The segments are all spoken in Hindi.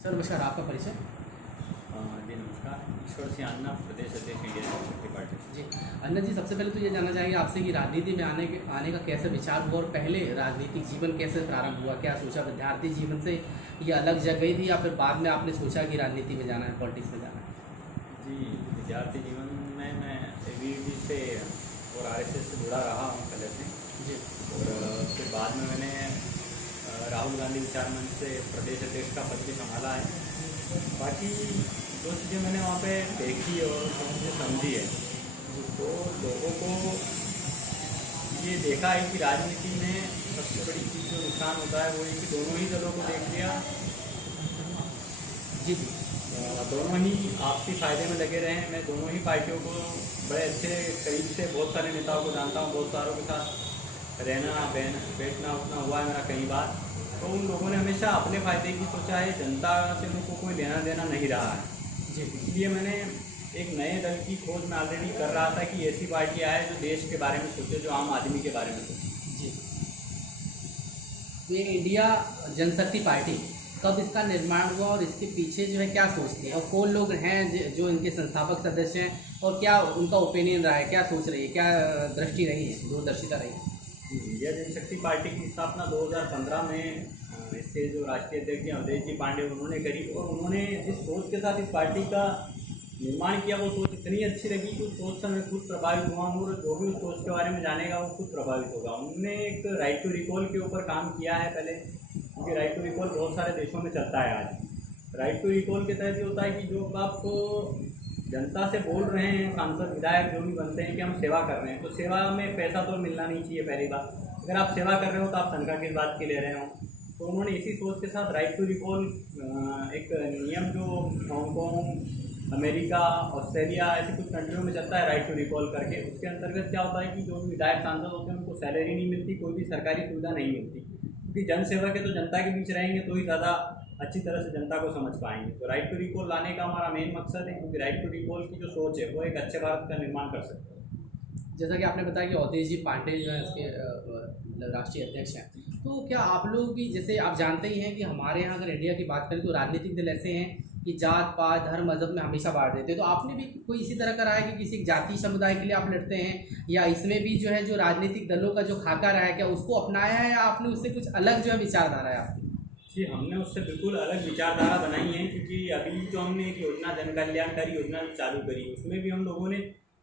सर नमस्कार, आपका परिचय? जी नमस्कार। ईश्वर सिंह अन्ना, प्रदेश अध्यक्ष इंडियन नेशनल पार्टी। जी, अन्ना जी, सबसे पहले तो ये जानना चाहेंगे आपसे कि राजनीति में आने का कैसे विचार हुआ और पहले राजनीतिक जीवन कैसे प्रारंभ हुआ? क्या सोचा विद्यार्थी जीवन से ये अलग जग गई थी या फिर बाद में आपने सोचा कि राजनीति में जाना है, पॉलिटिक्स में जाना है? जी, विद्यार्थी जीवन में मैं एबीवीपी से और आरएसएस से जुड़ा रहा हूँ पहले से। जी और फिर बाद में मैंने राहुल गांधी विचार मंच से प्रदेश अध्यक्ष का पद भी संभाला है। बाकी जो चीज़ें मैंने वहाँ पे देखी और जो चीज़ें समझी है, तो लोगों को ये देखा है कि राजनीति में सबसे बड़ी चीज़ जो नुकसान होता है वो है कि दोनों ही दलों को देख लिया, जी जी दोनों ही आपसी फ़ायदे में लगे रहे हैं। मैं दोनों ही पार्टियों को बड़े अच्छे करीब से बहुत सारे नेताओं को जानता हूँ, बहुत सारों के साथ रहना बैठना उठना हुआ है मेरा कई बार। तो उन लोगों ने हमेशा अपने फ़ायदे की सोचा है, जनता से उनको कोई लेना देना नहीं रहा है। जी इसलिए मैंने एक नए दल की खोज में ऑलरेडी कर रहा था कि ऐसी पार्टी आए जो देश के बारे में सोचे, जो आम आदमी के बारे में सोचे। जी। तो ये इंडिया जनशक्ति पार्टी कब इसका निर्माण हुआ और इसके पीछे जो है क्या सोचते हैं और कौन लोग हैं जो इनके संस्थापक सदस्य हैं और क्या उनका ओपिनियन रहा है, क्या सोच रही है, क्या दृष्टि रही है, दूरदर्शिता रही है? इंडिया जनशक्ति पार्टी की स्थापना 2015 में इसके जो राष्ट्रीय अध्यक्ष हैं अवधेश जी पांडे उन्होंने करी। और उन्होंने जिस सोच के साथ इस पार्टी का निर्माण किया वो सोच इतनी अच्छी लगी कि उस सोच से मैं खुद प्रभावित हुआ हूँ, और जो भी उस सोच के बारे में जानेगा वो खुद प्रभावित होगा। उन्होंने एक राइट टू रिकॉल के ऊपर काम किया है पहले, क्योंकि राइट टू रिकॉल बहुत सारे देशों में चलता है आज। राइट टू रिकॉल के तहत ये होता है कि जो आप जनता से बोल रहे हैं, सांसद विधायक जो भी बनते हैं कि हम सेवा कर रहे हैं, तो सेवा में पैसा तो मिलना नहीं चाहिए पहली बात। अगर आप सेवा कर रहे हो तो आप तनख्वाह किस बात के ले रहे हो। तो उन्होंने इसी सोच के साथ राइट टू रिकॉल एक नियम जो हांगकॉन्ग, अमेरिका, ऑस्ट्रेलिया ऐसी कुछ कंट्रियों में चलता है राइट टू रिकॉल करके, उसके अंतर्गत क्या होता है कि जो भी विधायक सांसद होते हैं उनको सैलरी नहीं मिलती, कोई भी सरकारी सुविधा नहीं मिलती, क्योंकि जनसेवा के तो जनता के बीच रहेंगे तो ही ज़्यादा अच्छी तरह से जनता को समझ पाएंगे। तो राइट टू रिकॉल लाने का हमारा मेन मकसद है, क्योंकि राइट टू रिकॉल की जो सोच है वो एक अच्छे भारत का निर्माण कर सकते हैं। जैसा कि आपने बताया कि अवधेश जी पांडे जो है इसके मतलब राष्ट्रीय अध्यक्ष हैं, तो क्या आप लोग भी, जैसे आप जानते ही हैं कि हमारे यहाँ अगर इंडिया की बात करें तो राजनीतिक दल ऐसे हैं कि जात पात धर्म मजहब में हमेशा बांट देते हैं, तो आपने भी कोई इसी तरह का रहा है कि किसी जाति समुदाय के लिए आप लड़ते हैं, या इसमें भी जो है जो राजनीतिक दलों का जो खाका रहा है क्या उसको अपनाया है, या आपने उससे कुछ अलग जो है विचारधारा है आपकी? जी, हमने उससे बिल्कुल अलग विचारधारा बनाई है, क्योंकि अभी जो हमने एक योजना जन कल्याणकारी योजना जो चालू करी उसमें भी हम लोगों ने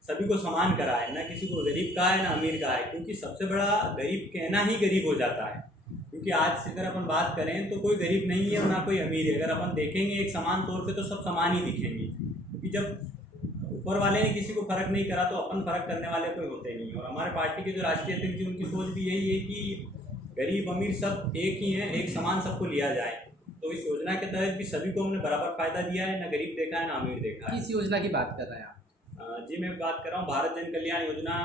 सभी को समान करा है, ना किसी को गरीब कहा है ना अमीर कहा है, क्योंकि सबसे बड़ा गरीब कहना ही गरीब हो जाता है। क्योंकि आज से अगर अपन बात करें तो कोई गरीब नहीं है और ना कोई अमीर है। अगर अपन देखेंगे एक समान तौर पे तो सब समान ही दिखेंगे, क्योंकि जब ऊपर वाले ने किसी को फर्क नहीं करा तो अपन फर्क करने वाले कोई होते नहीं। और हमारे पार्टी के जो राष्ट्रीय अध्यक्ष जी उनकी सोच भी यही है कि गरीब अमीर सब एक ही हैं, एक समान सबको लिया जाए। तो इस योजना के तहत भी सभी को हमने बराबर फायदा दिया है, ना गरीब देखा है ना अमीर देखा है। किस योजना की बात कर रहे हैं आप? जी, मैं बात कर रहा हूँ भारत जन कल्याण योजना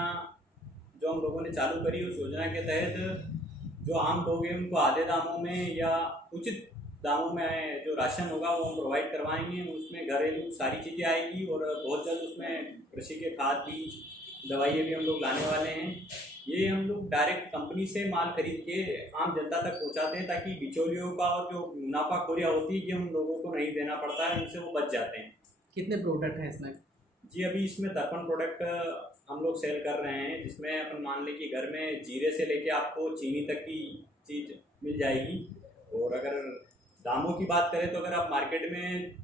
जो हम लोगों ने चालू करी। उस योजना के तहत जो आम लोग हैं उनको आधे दामों में या उचित दामों में जो राशन होगा वो हम प्रोवाइड करवाएंगे। उसमें घरेलू सारी चीज़ें आएगी और बहुत जल्द उसमें कृषि के खाद बीज दवाइयाँ भी हम लोग लाने वाले हैं। ये हम लोग डायरेक्ट कंपनी से माल खरीद के आम जनता तक पहुंचाते हैं, ताकि बिचौलियों का और जो मुनाफाखोरियाँ होती है ये हम लोगों को नहीं देना पड़ता है, उनसे वो बच जाते हैं। कितने प्रोडक्ट हैं इसमें? जी, अभी इसमें 53 प्रोडक्ट हम लोग सेल कर रहे हैं, जिसमें अपन मान लें कि घर में जीरे से लेके आपको चीनी तक की चीज़ मिल जाएगी। और अगर दामों की बात करें तो अगर आप मार्केट में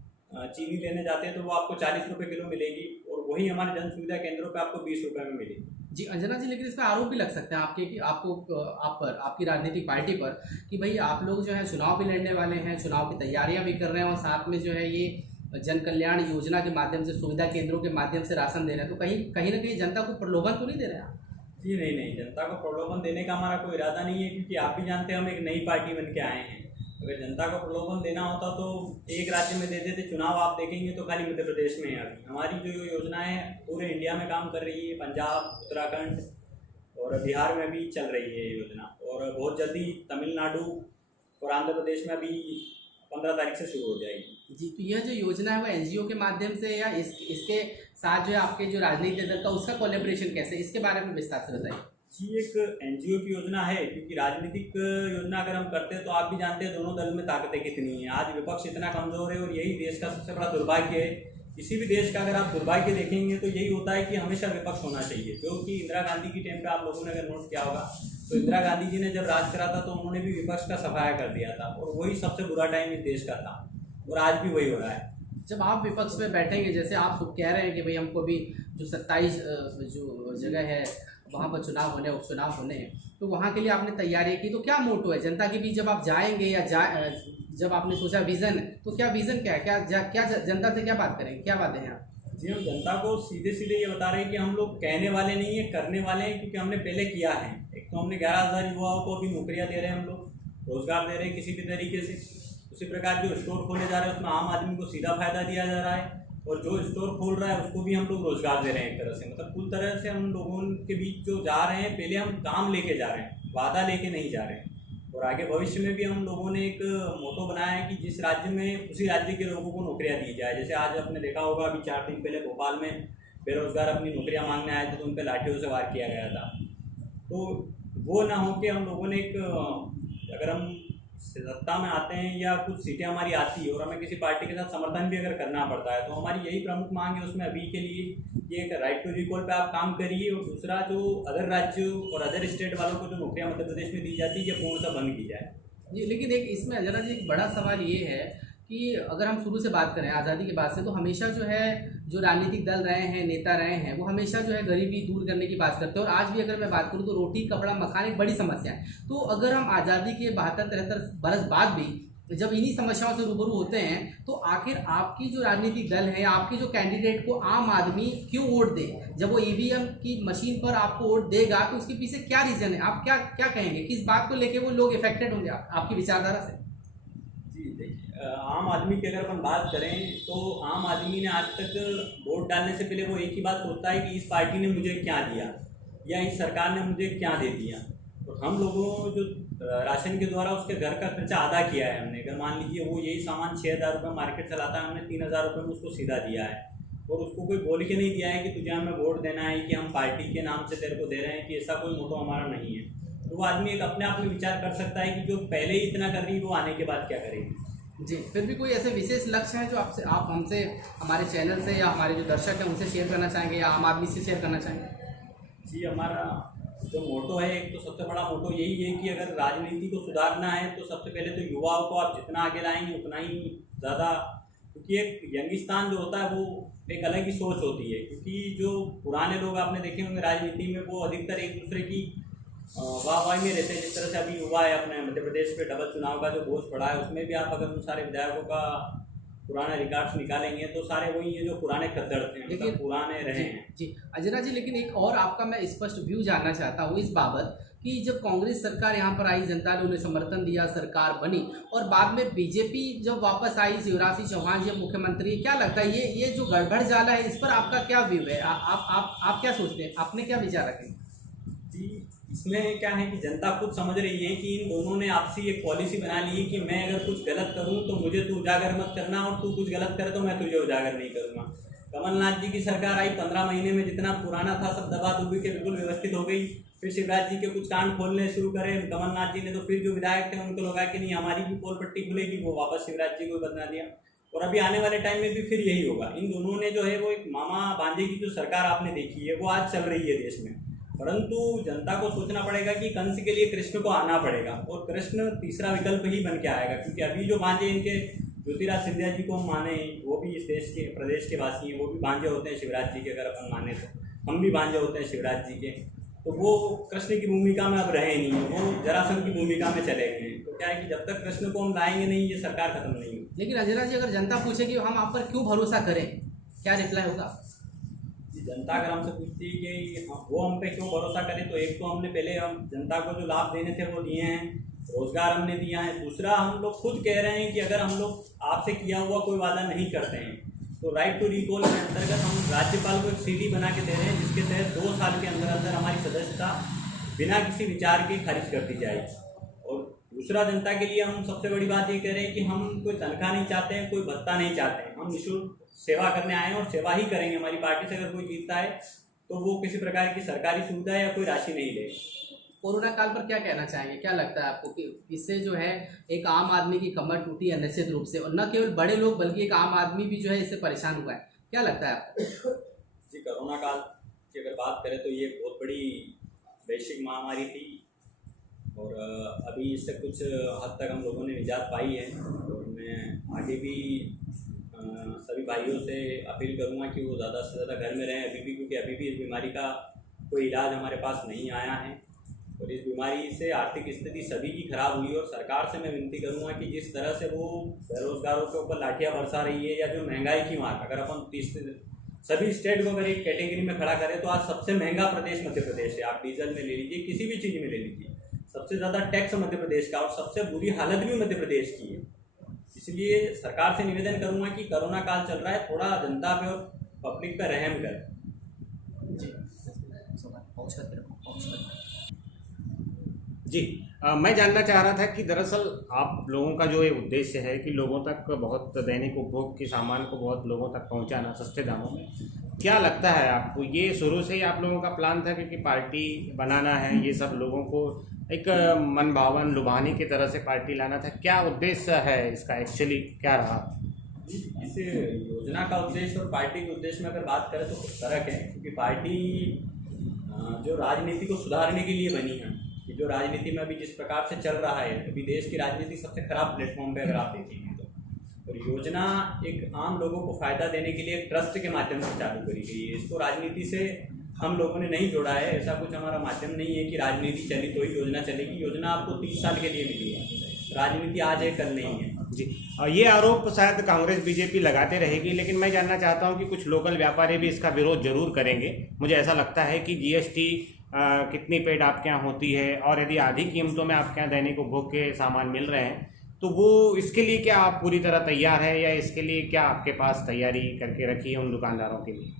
चीनी लेने जाते हैं तो वो आपको 40 रुपये किलो मिलेगी, और वही हमारे जन सुविधा केंद्रों पे आपको 20 रुपये में मिलेगी। जी अंजना जी, लेकिन इसमें आरोप भी लग सकते हैं आपके कि आपको आप पर, आपकी राजनीतिक पार्टी पर, कि भाई आप लोग जो है चुनाव भी लड़ने वाले हैं, चुनाव की तैयारियां भी कर रहे हैं और साथ में जो है ये जन कल्याण योजना के माध्यम से, सुविधा केंद्रों के माध्यम से राशन दे रहे हैं, तो कहीं ना कहीं जनता को प्रलोभन तो नहीं दे रहे हैं आप? जी नहीं, जनता को प्रलोभन देने का हमारा कोई इरादा नहीं है, क्योंकि आप भी जानते हैं हम एक नई पार्टी बन के आए हैं। अगर जनता को प्रलोभन देना होता तो एक राज्य में दे देते। चुनाव आप देखेंगे तो खाली मध्य प्रदेश में है। अभी हमारी जो योजना है पूरे इंडिया में काम कर रही है, पंजाब, उत्तराखंड और बिहार में भी चल रही है ये योजना, और बहुत जल्दी तमिलनाडु और आंध्र प्रदेश में भी 15 तारीख से शुरू हो जाएगी। जी, तो यह जो योजना है वो एनजीओ के माध्यम से या इसके साथ जो है आपके जो राजनीतिक दल का उसका कोलैबोरेशन कैसे, इसके बारे में विस्तार से बताइए। जी, एक एनजीओ की योजना है, क्योंकि राजनीतिक योजना अगर हम करते हैं तो आप भी जानते हैं दोनों दल में ताकतें कितनी हैं। आज विपक्ष इतना कमज़ोर है और यही देश का सबसे बड़ा दुर्भाग्य है। किसी भी देश का अगर आप दुर्भाग्य देखेंगे तो यही होता है कि हमेशा विपक्ष होना चाहिए, क्योंकि इंदिरा गांधी की टाइम पे आप लोगों ने अगर नोट किया होगा तो इंदिरा गांधी जी ने जब राज करा था तो उन्होंने भी विपक्ष का सफाया कर दिया था, और वही सबसे बुरा टाइम इस देश का था, और आज भी वही हो रहा है। जब आप विपक्ष में बैठेंगे, जैसे आप कह रहे हैं कि भाई हमको भी जो 27 जो जगह है वहाँ पर चुनाव होने, उपचुनाव होने हैं, तो वहाँ के लिए आपने तैयारी की, तो क्या मोटो है जनता के बीच जब आप जाएंगे या जब आपने सोचा विज़न है, तो क्या विज़न क्या है, क्या जनता से क्या बात करेंगे, क्या बातें हैं आप? जी, हम जनता को सीधे सीधे ये बता रहे हैं कि हम लोग कहने वाले नहीं है, करने वाले हैं, क्योंकि हमने पहले किया है। एक तो हमने 11,000 युवाओं को अभी नौकरियां दे रहे हैं, हम लोग रोजगार दे रहे हैं किसी भी तरीके से। उसी प्रकार जो स्टोर खोले जा रहे हैं उसमें आम आदमी को सीधा फायदा दिया जा रहा है, और जो स्टोर खोल रहा है उसको भी हम लोग रोजगार दे रहे हैं एक तरह से। मतलब कुल तरह से हम लोगों के बीच जो जा रहे हैं, पहले हम काम लेके जा रहे हैं, वादा लेके नहीं जा रहे हैं। और आगे भविष्य में भी हम लोगों ने एक मोटो बनाया है कि जिस राज्य में उसी राज्य के लोगों को नौकरियां दी जाए। जैसे आज आपने देखा होगा, अभी 4 दिन पहले भोपाल में बेरोजगार अपनी नौकरियां मांगने आए थे तो उन पर लाठियों से वार किया गया था। तो वो ना हो कि हम लोगों ने एक, अगर हम सत्ता में आते हैं या कुछ सीटें हमारी आती है और हमें किसी पार्टी के साथ समर्थन भी अगर करना पड़ता है, तो हमारी यही प्रमुख मांग है उसमें अभी के लिए ये एक राइट टू रिकॉल पे आप काम करिए, और दूसरा जो अदर राज्यों और अदर स्टेट वालों को जो नौकरियां मध्य प्रदेश में दी जाती है ये पूर्णतः बंद की जाए। जी, लेकिन एक इसमें जरा जी एक बड़ा सवाल ये है कि अगर हम शुरू से बात करें आज़ादी के बाद से, तो हमेशा जो है जो राजनीतिक दल रहे हैं, नेता रहे हैं, वो हमेशा जो है गरीबी दूर करने की बात करते हैं। और आज भी अगर मैं बात करूं तो रोटी कपड़ा मकान एक बड़ी समस्या है। तो अगर हम आज़ादी के 72-73 बरस बाद भी जब इन्हीं समस्याओं से रूबरू होते हैं, तो आखिर आपकी जो राजनीतिक दल है, आपके जो कैंडिडेट को आम आदमी क्यों वोट दे? जब वो ईवीएम की मशीन पर आपको वोट देगा तो उसके पीछे क्या रीज़न है? आप क्या क्या कहेंगे, किस बात को लेके वो लोग इफेक्टेड होंगे आपकी विचारधारा से? जी देखिए, आम आदमी की अगर अपन बात करें तो आम आदमी ने आज तक वोट डालने से पहले वो एक ही बात सोचता है कि इस पार्टी ने मुझे क्या दिया या इस सरकार ने मुझे क्या दे दिया। तो हम लोगों जो राशन के द्वारा उसके घर का खर्चा आधा किया है हमने। अगर मान लीजिए वो यही सामान 6,000 रुपये मार्केट चलाता है, हमने 3,000 रुपये में उसको सीधा दिया है, और उसको कोई बोल के नहीं दिया है कि तुझे हमें वोट देना है कि हम पार्टी के नाम से तेरे को दे रहे हैं, कि ऐसा कोई मोटो हमारा नहीं है। तो वो आदमी एक अपने आप में विचार कर सकता है कि जो पहले ही इतना कर रही है वो आने के बाद क्या करेगी। जी, फिर भी कोई ऐसे विशेष लक्ष्य हैं जो आप हमसे, हमारे चैनल से या हमारे जो दर्शक हैं उनसे शेयर करना चाहेंगे या आम आदमी से शेयर करना चाहेंगे? जी, हमारा जो मोटो है, एक तो सबसे बड़ा मोटो यही है कि अगर राजनीति को सुधारना है तो सबसे पहले तो युवाओं को आप जितना आगे लाएंगे उतना ही ज़्यादा, क्योंकि एक यंगिस्तान जो होता है वो एक अलग ही सोच होती है। क्योंकि जो पुराने लोग आपने देखे होंगे राजनीति में, वो अधिकतर एक दूसरे की वाहवाही में रहते हैं। जिस तरह से अभी युवा है अपने मध्य प्रदेश पे डबल चुनाव का जो बोझ पड़ा है, उसमें भी आप अगर उन सारे विधायकों का पुराना रिकॉर्ड्स निकालेंगे तो सारे वही है जो पुराने खद्दड़ थे, मतलब पुराने रहे हैं। जी अजरा जी, लेकिन एक और आपका मैं स्पष्ट व्यू जानना चाहता हूँ इस बाबत कि जब कांग्रेस सरकार यहाँ पर आई, जनता ने उन्हें समर्थन दिया, सरकार बनी, और बाद में बीजेपी जब वापस आई, शिवराज सिंह चौहान जी मुख्यमंत्री, क्या लगता है ये जो गड़बड़ जाला है इस पर आपका क्या व्यू है? आप क्या सोचते हैं, आपने क्या विचार रखें? जी, इसमें क्या है कि जनता खुद समझ रही है कि इन दोनों ने आपसी एक पॉलिसी बना ली है कि मैं अगर कुछ गलत करूं तो मुझे तू उजागर मत करना, और तू कुछ गलत करे तो मैं तुझे उजागर नहीं करूंगा। कमलनाथ जी की सरकार आई, 15 महीने में जितना पुराना था सब दबा दुबी के बिल्कुल व्यवस्थित हो गई। फिर शिवराज जी के कुछ कांड खोलने शुरू करे कमलनाथ जी ने, तो फिर जो विधायक थे उनको लगा कि नहीं हमारी भी पोल पट्टी खुलेगी, वो वापस शिवराज जी को बदला दिया। और अभी आने वाले टाइम में भी फिर यही होगा। इन दोनों ने जो है वो एक मामा भांजे की जो सरकार आपने देखी है वो आज चल रही है देश में, परंतु जनता को सोचना पड़ेगा कि कंस के लिए कृष्ण को आना पड़ेगा, और कृष्ण तीसरा विकल्प ही बन के आएगा। क्योंकि अभी जो भांजे इनके ज्योतिराज सिंधिया जी को हम माने, वो भी इस देश के प्रदेश के वासी हैं, वो भी भांजे होते हैं शिवराज जी के, अगर अपन माने तो हम भी भांजे होते हैं शिवराज जी के। तो वो कृष्ण की भूमिका में अब रहे नहीं है, वो जरासंध की भूमिका में चले गए हैं। तो क्या है कि जब तक कृष्ण को हम लाएंगे नहीं, ये सरकार खत्म नहीं होगी। लेकिन अजरा जी, अगर जनता पूछे कि हम आप पर क्यों भरोसा करें, क्या रिप्लाई होगा? जनता अगर हमसे पूछती है कि वो हम पे क्यों भरोसा करें, तो एक तो हमने पहले हम जनता को जो लाभ देने थे वो दिए हैं, रोजगार हमने दिया है। दूसरा, हम लोग खुद कह रहे हैं कि अगर हम लोग आपसे किया हुआ कोई वादा नहीं करते हैं तो राइट टू रिकॉल के अंतर्गत हम राज्यपाल को एक सीडी बना के दे रहे हैं, जिसके तहत 2 साल के अंदर अंदर हमारी सदस्यता बिना किसी विचार के खारिज कर दी जाएगी। और दूसरा, जनता के लिए हम सबसे बड़ी बात ये कह रहे हैं कि हम कोई तनख्वाह नहीं चाहते हैं, कोई भत्ता नहीं चाहते हैं, हम निःशुल्क सेवा करने आए हैं और सेवा ही करेंगे। हमारी पार्टी से अगर कोई जीतता है तो वो किसी प्रकार की सरकारी सुविधा या कोई राशि नहीं ले। कोरोना काल पर क्या कहना चाहेंगे, क्या लगता है आपको कि इससे जो है एक आम आदमी की कमर टूटी है निश्चित रूप से, और न केवल बड़े लोग बल्कि एक आम आदमी भी जो है इससे परेशान हुआ है, क्या लगता है आपको? जी, कोरोना काल की अगर बात करें तो ये बहुत बड़ी वैश्विक महामारी थी और अभी इससे कुछ हद तक हम लोगों ने निजात पाई है। और मैं आगे भी सभी भाइयों से अपील करूँगा कि वो ज़्यादा से ज़्यादा घर में रहें अभी भी, क्योंकि अभी भी इस बीमारी का कोई इलाज हमारे पास नहीं आया है। और इस बीमारी से आर्थिक स्थिति सभी की खराब हुई और सरकार से मैं विनती करूंगा कि जिस तरह से वो बेरोजगारों के ऊपर लाठियां बरसा रही है या जो महंगाई की मार, अगर अपन सभी स्टेट को अगर एक कैटेगरी में खड़ा करें तो आज सबसे महंगा प्रदेश मध्य प्रदेश है। आप डीजल में ले लीजिए, किसी भी चीज़ में ले लीजिए, सबसे ज़्यादा टैक्स मध्य प्रदेश का और सबसे बुरी हालत भी मध्य प्रदेश की है। इसलिए सरकार से निवेदन करूंगा कि कोरोना काल चल रहा है, थोड़ा जनता पे और पब्लिक पे रहम करें। जी, मैं जानना चाह रहा था कि दरअसल आप लोगों का जो ये उद्देश्य है कि लोगों तक बहुत दैनिक उपभोग के सामान को बहुत लोगों तक पहुंचाना सस्ते दामों में, क्या लगता है आपको ये शुरू से ही आप लोगों का प्लान था क्योंकि पार्टी बनाना है, ये सब लोगों को एक मन भावन लुभाने की तरह से पार्टी लाना था, क्या उद्देश्य है इसका, एक्चुअली क्या रहा? इस योजना का उद्देश्य और पार्टी के उद्देश्य में अगर बात करें तो कुछ फर्क है, क्योंकि पार्टी जो राजनीति को सुधारने के लिए बनी है कि जो राजनीति में अभी जिस प्रकार से चल रहा है, अभी देश की राजनीति सबसे खराब प्लेटफॉर्म पे अगर आप देखेंगे तो, और योजना एक आम लोगों को फ़ायदा देने के लिए एक ट्रस्ट के माध्यम से चालू करी गई है। इसको राजनीति से हम लोगों ने नहीं जोड़ा है, ऐसा कुछ हमारा माध्यम नहीं है कि राजनीति चली तो ही योजना चलेगी। योजना आपको 30 साल के लिए मिली है, राजनीति आज है कल नहीं है। जी, ये आरोप शायद कांग्रेस बीजेपी लगाते रहेगी, लेकिन मैं जानना चाहता हूं कि कुछ लोकल व्यापारी भी इसका विरोध जरूर करेंगे। मुझे ऐसा लगता है कि जीएसटी कितनी पेड आपके यहाँ होती है और यदि आधी कीमतों में आपके यहाँ दैनिक उपभोग के सामान मिल रहे हैं तो वो इसके लिए क्या आप पूरी तरह तैयार है या इसके लिए क्या आपके पास तैयारी करके रखी है उन दुकानदारों के लिए?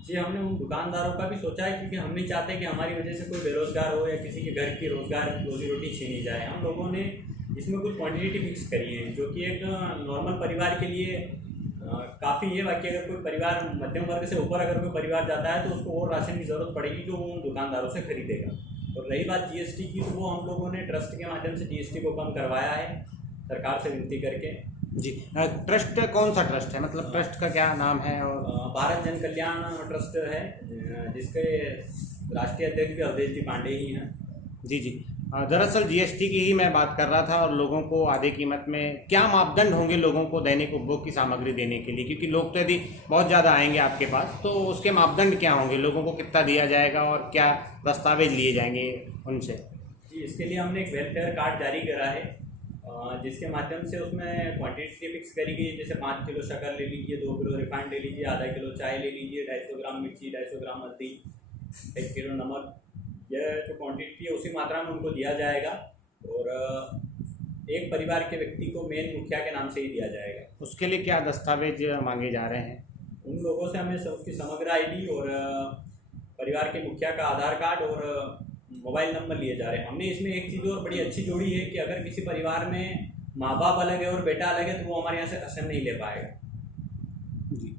जी, हमने उन दुकानदारों का भी सोचा है, क्योंकि हम नहीं चाहते कि हमारी वजह से कोई बेरोजगार हो या किसी के घर की रोजगार रोजी रोटी छीनी जाए। हम लोगों ने इसमें कुछ क्वांटिटी फिक्स करी है जो कि एक नॉर्मल परिवार के लिए काफ़ी है। बाकी अगर कोई परिवार मध्यम वर्ग से ऊपर अगर कोई परिवार जाता है तो उसको और राशन की ज़रूरत पड़ेगी जो वो उन दुकानदारों से खरीदेगा। और रही बात जीएसटी की, तो वो हम लोगों ने ट्रस्ट के माध्यम से जीएसटी को कम करवाया है सरकार से विनती करके। जी, ट्रस्ट कौन सा ट्रस्ट है, मतलब ट्रस्ट का क्या नाम है? और भारत जन कल्याण ट्रस्ट है जिसके राष्ट्रीय अध्यक्ष भी अवधेश जी पांडे ही हैं। जी जी, दरअसल जीएसटी की ही मैं बात कर रहा था और लोगों को आधी कीमत में क्या मापदंड होंगे लोगों को दैनिक उपभोग की सामग्री देने के लिए, क्योंकि लोग तो यदि बहुत ज़्यादा आएंगे आपके पास तो उसके मापदंड क्या होंगे, लोगों को कितना दिया जाएगा और क्या दस्तावेज लिए जाएंगे उनसे? जी, इसके लिए हमने एक वेलफेयर कार्ड जारी करा है जिसके माध्यम से उसमें क्वांटिटी फिक्स करी गई। जैसे 5 किलो शक्कर ले लीजिए, 2 किलो रिफाइंड ले लीजिए, आधा किलो चाय ले लीजिए, 250 ग्राम मिर्ची, 250 ग्राम हल्दी, 1 किलो नमक, यह जो क्वांटिटी है उसी मात्रा में उनको दिया जाएगा। और एक परिवार के व्यक्ति को मेन मुखिया के नाम से ही दिया जाएगा। उसके लिए क्या दस्तावेज मांगे जा रहे हैं? उन लोगों से हमें उसकी समग्र आईडी और परिवार के मुखिया का आधार कार्ड और मोबाइल नंबर लिए जा रहे हैं। हमने इसमें एक चीज़ और बड़ी अच्छी जोड़ी है कि अगर किसी परिवार में माँ बाप अलग है और बेटा अलग है तो वो हमारे यहाँ से राशन नहीं ले पाएगा। जी,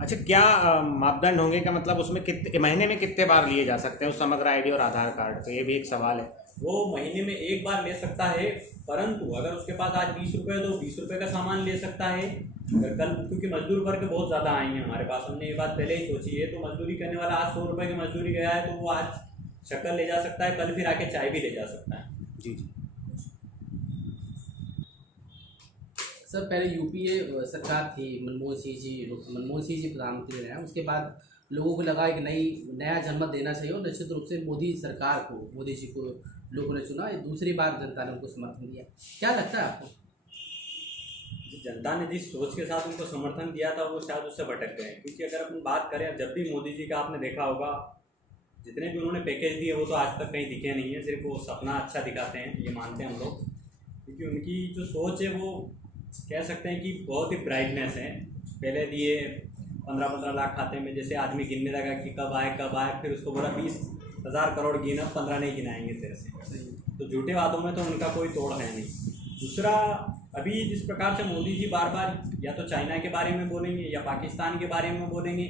अच्छा, क्या मापदंड होंगे का मतलब उसमें कितने महीने में कितने बार लिए जा सकते हैं उस समग्र आईडी और आधार कार्ड? तो ये भी एक सवाल है। वो महीने में एक बार ले सकता है, परंतु अगर उसके पास आज 20 रुपये तो 20 रुपये का सामान ले सकता है। अगर कल, क्योंकि मजदूर वर्ग बहुत ज़्यादा आएंगे हमारे पास, हमने ये बात पहले ही सोची है, तो मजदूरी करने वाला आज 100 रुपये की मजदूरी गया है तो वो आज शक्कर ले जा सकता है, कल फिर आके चाय भी ले जा सकता है। जी जी सर, पहले यूपीए सरकार थी, मनमोहन सिंह जी प्रधानमंत्री रहे हैं, उसके बाद लोगों को लगा एक नया जन्म देना चाहिए और निश्चित रूप से मोदी जी को लोगों ने चुना, दूसरी बार जनता ने उनको समर्थन दिया। क्या लगता है आपको? जनता ने जिस सोच के साथ उनको समर्थन दिया था वो शायद उससे भटक गए, क्योंकि अगर अपन बात करें, जब भी मोदी जी का आपने देखा होगा जितने भी उन्होंने पैकेज दिए वो तो आज तक कहीं दिखे नहीं है, सिर्फ वो सपना अच्छा दिखाते हैं, ये मानते हैं हम लोग। क्योंकि उनकी जो सोच है वो कह सकते हैं कि बहुत ही ब्राइटनेस है। पहले दिए 15-15 लाख खाते में, जैसे आदमी गिनने लगा कि कब आए, फिर उसको बोला 20,000 करोड़ गिना, 15 नहीं गिनाएंगे तेरे से। तो झूठे वादों में तो उनका कोई तोड़ है नहीं। दूसरा, अभी जिस प्रकार से मोदी जी बार बार या तो चाइना के बारे में बोलेंगे या पाकिस्तान के बारे में बोलेंगे,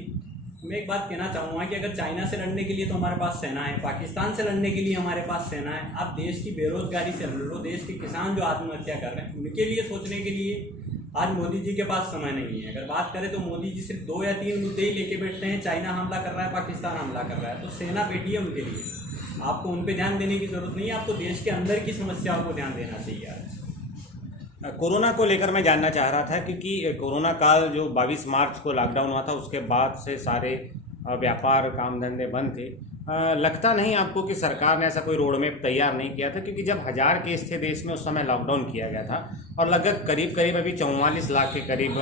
मैं एक बात कहना चाहूँगा कि अगर चाइना से लड़ने के लिए तो हमारे पास सेना है, पाकिस्तान से लड़ने के लिए हमारे पास सेना है। आप देश की बेरोजगारी से लड़ लो, देश के किसान जो आत्महत्या कर रहे हैं उनके लिए सोचने के लिए आज मोदी जी के पास समय नहीं है। अगर बात करें तो मोदी जी सिर्फ 2 या 3 मुद्दे ही लेके बैठते हैं, चाइना हमला कर रहा है, पाकिस्तान हमला कर रहा है, तो सेना बैठी है उनके लिए। आपको उन पर ध्यान देने की ज़रूरत नहीं है, आपको देश के अंदर की समस्याओं को ध्यान देना चाहिए आज। कोरोना को लेकर मैं जानना चाह रहा था, क्योंकि कोरोना काल जो 22 मार्च को लॉकडाउन हुआ था उसके बाद से सारे व्यापार काम धंधे बंद थे। लगता नहीं आपको कि सरकार ने ऐसा कोई रोड मैप तैयार नहीं किया था? क्योंकि जब 1000 केस थे देश में उस समय लॉकडाउन किया गया था और लगभग करीब अभी 44 लाख के करीब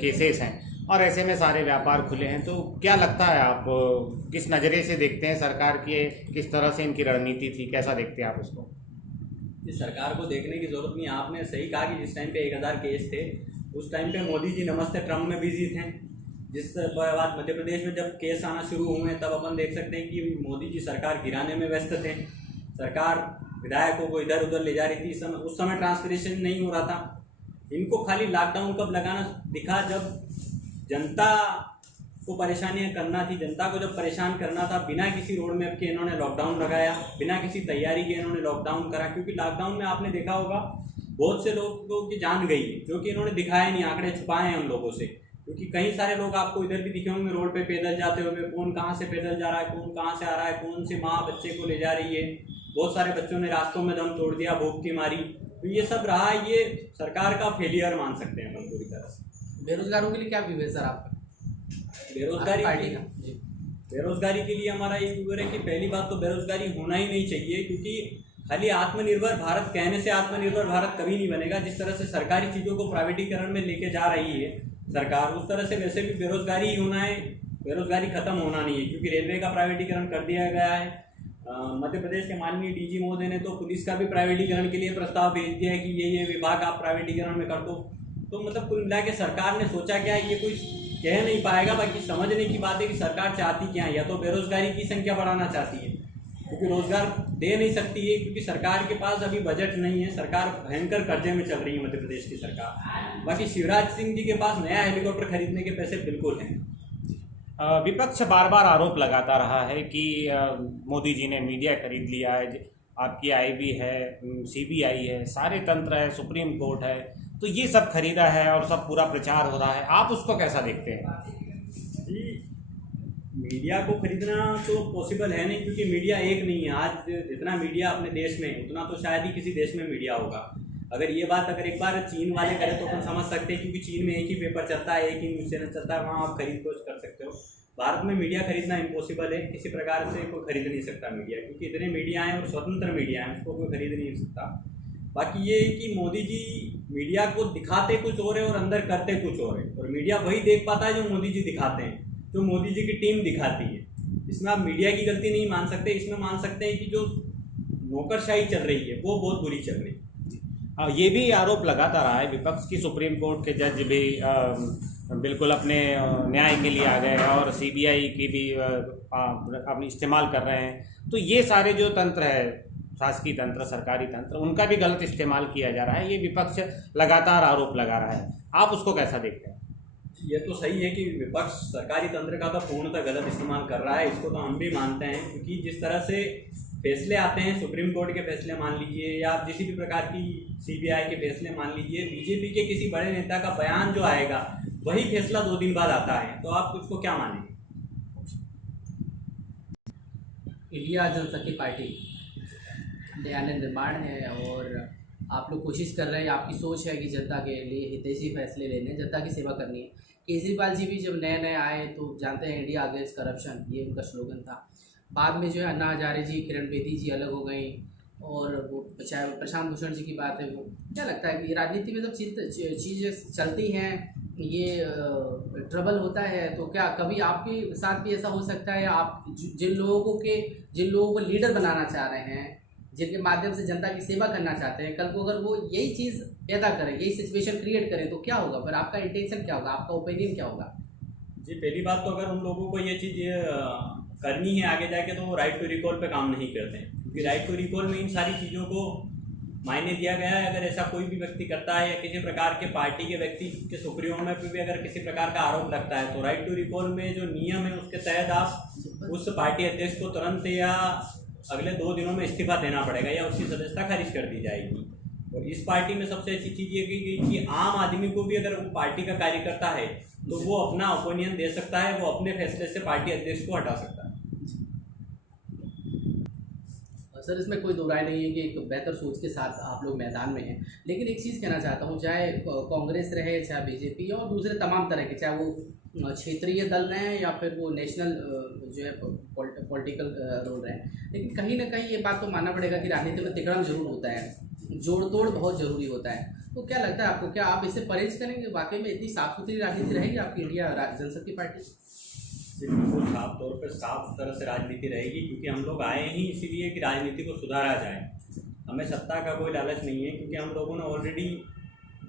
केसेस हैं और ऐसे में सारे व्यापार खुले हैं। तो क्या लगता है, आप किस नज़रिए से देखते हैं सरकार की, किस तरह से इनकी रणनीति थी, कैसा देखते हैं आप उसको? इस सरकार को देखने की ज़रूरत नहीं। आपने सही कहा कि जिस टाइम पे 1000 केस थे उस टाइम पे मोदी जी नमस्ते ट्रम्प में बिजी थे। जिस बाद मध्य प्रदेश में जब केस आना शुरू हुए तब अपन देख सकते हैं कि मोदी जी सरकार गिराने में व्यस्त थे। सरकार विधायकों को इधर उधर ले जा रही थी। उस समय ट्रांसपोर्टेशन नहीं हो रहा था। इनको खाली लॉकडाउन कब लगाना दिखा, जब जनता को परेशानियां करना थी, जनता को जब परेशान करना था, बिना किसी रोड मैप के इन्होंने लॉकडाउन लगाया, बिना किसी तैयारी के इन्होंने लॉकडाउन करा। क्योंकि लॉकडाउन में आपने देखा होगा बहुत से लोगों की जान गई, जो कि इन्होंने दिखाया नहीं, आंकड़े छुपाए हैं उन लोगों से। क्योंकि कई सारे लोग आपको इधर भी दिखे होंगे रोड पे पैदल जाते हुए, कौन कहाँ से पैदल जा रहा है, कौन कहाँ से आ रहा है, कौन सी माँ बच्चे को ले जा रही है। बहुत सारे बच्चों ने रास्तों में दम तोड़ दिया, भूख की मारी। तो ये सब रहा, ये सरकार का फेलियर मान सकते हैं अपन पूरी तरह से। बेरोजगारों के लिए क्या व्यू है सर आपका? बेरोजगारी के लिए हमारा ये व्यू है कि पहली बात तो बेरोजगारी होना ही नहीं चाहिए। क्योंकि खाली आत्मनिर्भर भारत कहने से आत्मनिर्भर भारत कभी नहीं बनेगा। जिस तरह से सरकारी चीज़ों को प्राइवेटीकरण में लेके जा रही है सरकार, उस तरह से वैसे भी बेरोजगारी ही होना है, बेरोजगारी खत्म होना नहीं है। क्योंकि रेलवे का प्राइवेटीकरण कर दिया गया है। मध्य प्रदेश के माननीय डीजी महोदय ने तो पुलिस का भी प्राइवेटीकरण के लिए प्रस्ताव भेज दिया है कि ये विभाग आप प्राइवेटीकरण में कर दो। तो मतलब कुल मिला के सरकार ने सोचा क्या है ये कोई कह नहीं पाएगा। बाकी समझने की बात है कि सरकार चाहती क्या है, या तो बेरोजगारी की संख्या बढ़ाना चाहती है क्योंकि रोजगार दे नहीं सकती है, क्योंकि सरकार के पास अभी बजट नहीं है, सरकार भयंकर कर्जे में चल रही है मध्य प्रदेश की सरकार। बाकी शिवराज सिंह जी के पास नया हेलीकॉप्टर खरीदने के पैसे बिल्कुल हैं। विपक्ष बार बार आरोप लगाता रहा है कि मोदी जी ने मीडिया खरीद लिया है, आपकी आईबी है, सीबीआई है, सारे तंत्र है, सुप्रीम कोर्ट है, तो ये सब खरीदा है और सब पूरा प्रचार हो रहा है। आप उसको कैसा देखते हैं? जी, मीडिया को खरीदना तो पॉसिबल है नहीं, क्योंकि मीडिया एक नहीं है। आज जितना मीडिया अपने देश में उतना तो शायद ही किसी देश में मीडिया होगा। अगर ये बात अगर एक बार चीन वाले करें तो अपन समझ सकते हैं, क्योंकि चीन में एक ही पेपर चलता है, एक ही न्यूज़ चैनल चलता है, वहाँ आप खरीद खोज कर सकते हो। भारत में मीडिया खरीदना इम्पॉसिबल है, किसी प्रकार से कोई खरीद नहीं सकता मीडिया, क्योंकि इतने मीडिया हैं और स्वतंत्र मीडिया हैं, उसको कोई खरीद नहीं सकता। बाकी ये है कि मोदी जी मीडिया को दिखाते कुछ और है और अंदर करते कुछ और है, और मीडिया वही देख पाता है जो मोदी जी दिखाते हैं, जो मोदी जी की टीम दिखाती है। इसमें आप मीडिया की गलती नहीं मान सकते, इसमें मान सकते हैं कि जो नौकरशाही चल रही है वो बहुत बुरी चल रही है। ये भी आरोप लगाता रहा है विपक्ष की सुप्रीम कोर्ट के जज भी बिल्कुल अपने न्याय के लिए आ गए और सीबीआई की भी अपनी इस्तेमाल कर रहे हैं। तो ये सारे जो तंत्र है, शासकीय तंत्र, सरकारी तंत्र, उनका भी गलत इस्तेमाल किया जा रहा है। ये विपक्ष लगातार आरोप लगा रहा है, आप उसको कैसा देखते हैं? ये तो सही है कि विपक्ष सरकारी तंत्र का तो पूर्णतः गलत इस्तेमाल कर रहा है, इसको तो हम भी मानते हैं। क्योंकि जिस तरह से फैसले आते हैं, सुप्रीम कोर्ट के फैसले मान लीजिए या आप किसी भी प्रकार की सीबीआई के फैसले मान लीजिए, बीजेपी के किसी बड़े नेता का बयान जो आएगा वही फैसला 2 दिन बाद आता है, तो आप उसको क्या मानेंगे? इंडिया जनशक्ति पार्टी नया निर्माण है और आप लोग कोशिश कर रहे हैं, आपकी सोच है कि जनता के लिए हितैषी फैसले लेने, जनता की सेवा करनी है। केजरीवाल जी भी जब नए आए तो जानते हैं इंडिया अगेंस्ट करप्शन, ये उनका स्लोगन था। बाद में जो है अन्ना हजारे जी, किरण बेदी जी अलग हो गई, और वो चाहे प्रशांत भूषण जी की बात है, वो क्या लगता है कि राजनीति में जब चीज़ें चलती हैं, ये ट्रबल होता है, तो क्या कभी आपके साथ भी ऐसा हो सकता है? आप जिन लोगों को लीडर बनाना चाह रहे हैं, जिनके माध्यम से जनता की सेवा करना चाहते हैं, कल को अगर वो यही चीज़ पैदा करें, यही सिचुएशन क्रिएट करें, तो क्या होगा? फिर आपका इंटेंशन क्या होगा, आपका ओपिनियन क्या होगा? जी, पहली बात तो अगर उन लोगों को ये चीज़ करनी है आगे जाके, तो वो राइट टू रिकॉल पे काम नहीं करते हैं। क्योंकि राइट टू रिकॉल में इन सारी चीज़ों को मायने दिया गया है। अगर ऐसा कोई भी व्यक्ति करता है या किसी प्रकार के पार्टी के व्यक्ति के सुप्रीमो में भी अगर किसी प्रकार का आरोप लगता है तो राइट टू रिकॉल में जो नियम है उसके तहत आप उस पार्टी अध्यक्ष को तुरंत या अगले 2 दिनों में इस्तीफा देना पड़ेगा या उसकी सदस्यता खारिज कर दी जाएगी। और इस पार्टी में सबसे अच्छी चीज़ ये की गई कि आम आदमी को भी अगर वो पार्टी का कार्यकर्ता है तो वो अपना ओपिनियन दे सकता है, वो अपने फैसले से पार्टी अध्यक्ष को हटा सकता है। सर इसमें कोई दो राय नहीं है कि एक बेहतर सोच के साथ आप लोग मैदान में हैं, लेकिन एक चीज़ कहना चाहता हूँ, चाहे कांग्रेस रहे, चाहे बीजेपी और दूसरे तमाम तरह के, चाहे वो क्षेत्रीय दल रहें या फिर वो नेशनल जो है पॉलिटिकल रोल रहे, लेकिन कहीं ना कहीं ये बात तो मानना पड़ेगा कि राजनीति में तिकड़म जरूर होता है, जोड़ तोड़ बहुत ज़रूरी होता है। तो क्या लगता है आपको, क्या आप इससे परहेज करेंगे? वाकई में इतनी साफ सुथरी राजनीति रहेगी आपकी इंडिया जनशक्ति पार्टी? बिल्कुल साफ तौर पर साफ तरह से राजनीति रहेगी, क्योंकि हम लोग आए ही इसीलिए कि राजनीति को सुधारा जाए। हमें सत्ता का कोई लालच नहीं है, क्योंकि हम लोगों ने ऑलरेडी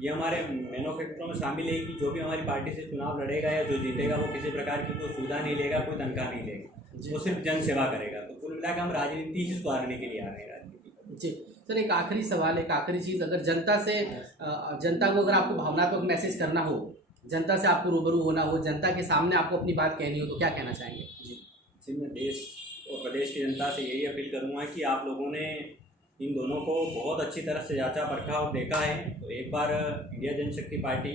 ये हमारे मैनिफेस्टो में शामिल है कि जो भी हमारी पार्टी से चुनाव लड़ेगा या जो जीतेगा वो किसी प्रकार की कोई सुविधा नहीं लेगा, कोई तनख्वाह नहीं लेगा, वो सिर्फ जन सेवा करेगा। तो कुल मिलाकर हम राजनीति ही सुधारने के लिए आ रहे हैं। राजनीति जी सर, एक आखिरी सवाल, एक आखिरी चीज़, अगर जनता को अगर आपको भावनात्मक मैसेज करना हो, जनता से आपको रूबरू होना हो, जनता के सामने आपको अपनी बात कहनी हो, तो क्या कहना चाहेंगे? जी मैं देश और प्रदेश की जनता से यही अपील करूँगा कि आप लोगों ने इन दोनों को बहुत अच्छी तरह से जांचा परखा और देखा है, तो एक बार इंडिया जनशक्ति पार्टी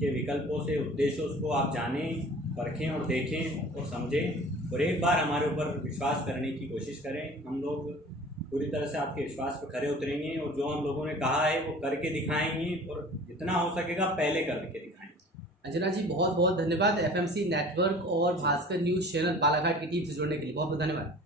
के विकल्पों से उद्देश्यों को आप जानें, परखें और देखें और समझें, और एक बार हमारे ऊपर विश्वास करने की कोशिश करें। हम लोग पूरी तरह से आपके विश्वास पर खरे उतरेंगे और जो हम लोगों ने कहा है वो करके दिखाएंगे, और जितना हो सकेगा पहले करके दिखाएंगे। अंजना जी बहुत बहुत धन्यवाद, FMC नेटवर्क और भास्कर न्यूज़ चैनल बालाघाट की टीम से जुड़ने के लिए बहुत बहुत धन्यवाद।